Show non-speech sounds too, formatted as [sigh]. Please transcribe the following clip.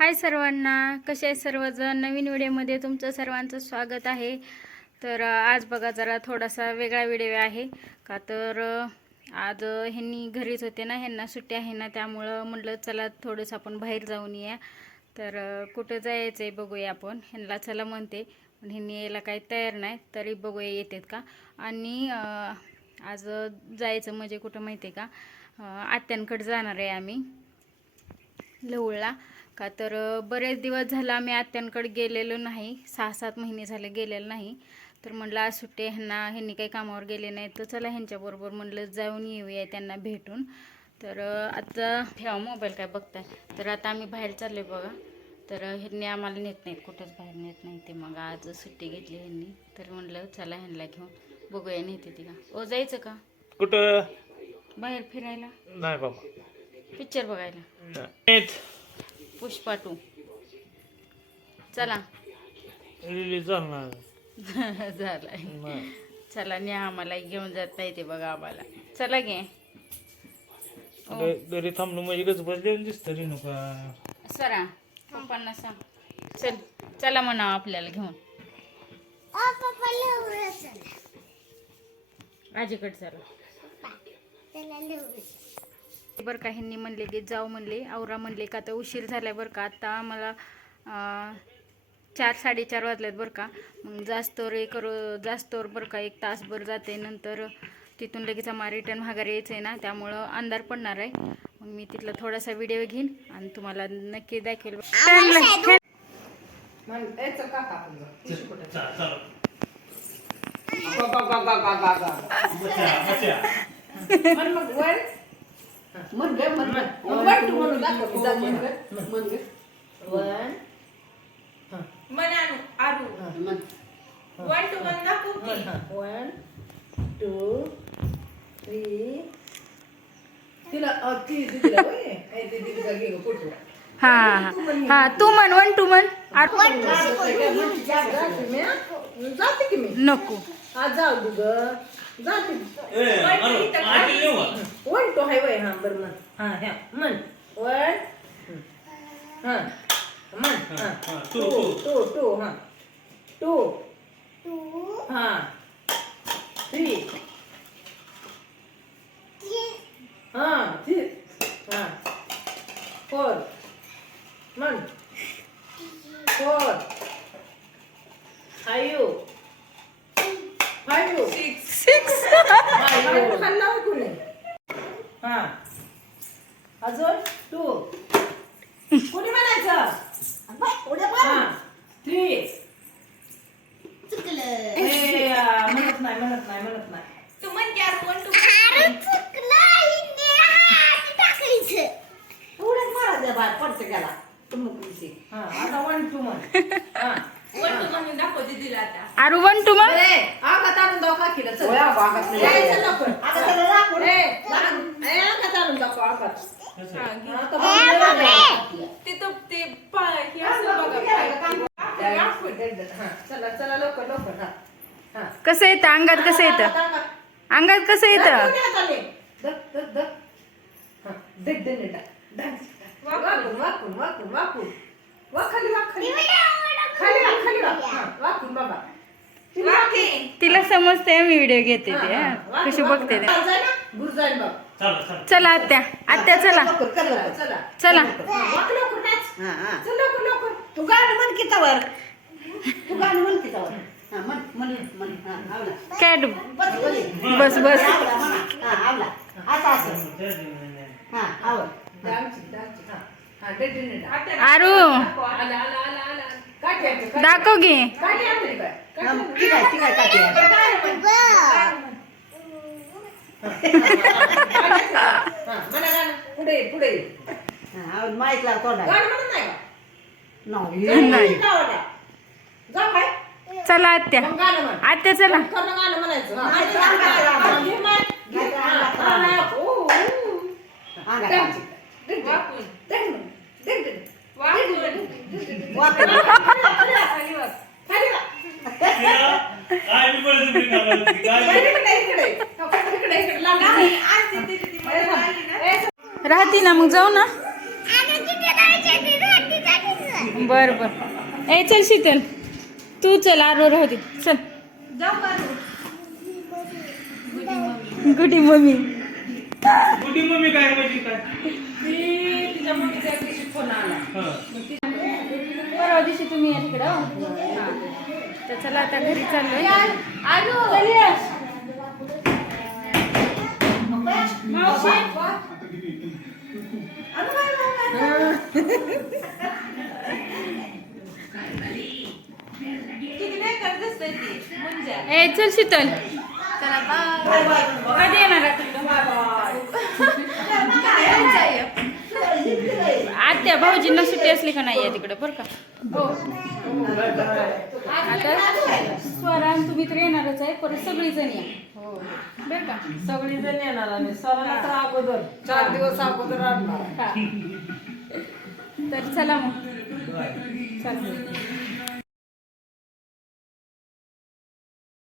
हाय सर्वांना कसे आहे सर्वजण? नवीन व्हिडिओमध्ये तुमचं सर्वांचं स्वागत आहे. तर आज बघा जरा थोडासा वेगळा व्हिडिओ आहे. का तर आज ह्यांनी घरीच होते ना ह्यांना सुट्टी आहे ना त्यामुळं म्हटलं चला थोडंसं आपण बाहेर जाऊन या तर कुठं जायचं आहे बघूया आपण. ह्यांना चला म्हणते पण ह्यांनी यायला काही तयार नाही तरी बघूया येतात का? आणि आज जायचं म्हणजे कुठं माहिती आहे का आत्यांकडे जाणार आहे आम्ही लवळला. का तर बरेच दिवस झालं आम्ही आत्यांकडे गेलेलो नाही. सहा सात महिने झाले गेलेलो नाही. तर म्हटलं आज सुट्टी ह्यांना ह्यांनी काही कामावर गेले नाही तर चला ह्यांच्याबरोबर म्हटलं जाऊन येऊया त्यांना भेटून. तर आता ठेवा मोबाईल काय बघताय. तर आता आम्ही बाहेर चाललो बघा. तर ह्यांनी आम्हाला नेत नाहीत. कुठंच बाहेर नेत नाही ते मग. आज सुट्टी घेतली ह्यांनी. तर म्हटलं चला ह्यांना घेऊन बघूया नेते ती का. ओ जायचं का? कुठं? बाहेर फिरायला? नाही बाबा. पिक्चर बघायला. पुष्पा टू. चला. रिलीज [laughs] झालं झालाय. चला न्या आम्हाला घेऊन जात नाही ते बघा आम्हाला. चला घे. घरी थांबलो म्हणजे कसं बसले दिसतं रे नका. सरा पप्पांना सांग. चल चला म्हणा आपल्याला घेऊन. आजीकडे चला. बरं का ह्यांनी म्हणले की जाऊ म्हणले औरा म्हणले का आता उशीर झालाय बरं का आता आम्हाला चार साडेचार वाजल्यात बरं का मग जास्तवर एक जास्तवर बरं का एक तासभर जाते नंतर तिथून लगेच आम्हाला रिटर्न माघारी यायचं आहे ना त्यामुळं अंधार पडणार आहे मग मी तिथला थोडासा व्हिडिओ घेईन आणि तुम्हाला नक्की दाखवेल वन. To three. तिला अ, ती दीदीला होय? ए, ती दीदीला घे गं फोटो. हा हा. तू म्हण वन टू म्हण. आ- जाते मी? जाते की मी? नको. आज जाऊ दे गं. जाते. वन टू हाय वय हा बरं म्हण. हा ह्या म्हण. वन हा म्हण हा टू टू टू हा. टू हा. थ्री हा थ्री हा फोर म्हण फोर फाईव्ह फाईव्ह सिक्स खाल्ला होय कोणी हा अजून टू कोणी म्हणायचं हा थ्री म्हणत नाही म्हणत नाही म्हणत नाही एवढंच मारायचं बाहेर पडतं गेला टुमुकलीची हा आता वन टू म्हण हा. आरू वन टू. हा, हा, हा हा कसं येतं? अंगात कसं येतं. अंगात कसं येतं. धर. वाकून. वाकून वाकून वाकून वा खाली खाली हा, तिला समजते मी व्हिडिओ घेते हा, ते हा, कशी. बघते ते. चाल जाय ना, गुरु जाईल बघ. चला चला. चला आत्या. आत्या चला लवकर, कर लवकर, चला. चला. वाक लवकर नाच. चल लवकर लवकर. तू गाणं म्हण की तवर. तू गाणं म्हण की तवर. हा म्हण म्हण म्हण. हा आवला. कॅट. बस बोली. बस बस. आवला म्हणा. हा आवला. आता असं. हा आवर डान्सी डान्सी हा. हा डे डे डे आरू. आला आला आला. दाखव घे. काठी आणली काय ठीक आहे ठीक आहे काठी आहे. म्हणा गाणं पुढे पुढे नाही चला आत्या. आत्या चला. म्हणायचं राहते ना मग जाऊ ना. बर बर. ए चल शीतल. तू चल आरो राहू दे. चल. गुडी मम्मी कुठे मम्मी काय. परवा दिवशी तुम्ही तिकडं. तर चला आता घरी चाललोय. ए चल शीतल. कधी येणार? आत्या भाऊजींना सुट्टी असली का नाही आहे तिकडं बरं का? हो. आता स्वरा आणि तुम्ही तर येणारच आहे परत सगळी जण या बरं का? सगळी जण येणार आणि तर अगोदर चार दिवस अगोदर आणणार. हा. तर चला मग. चला.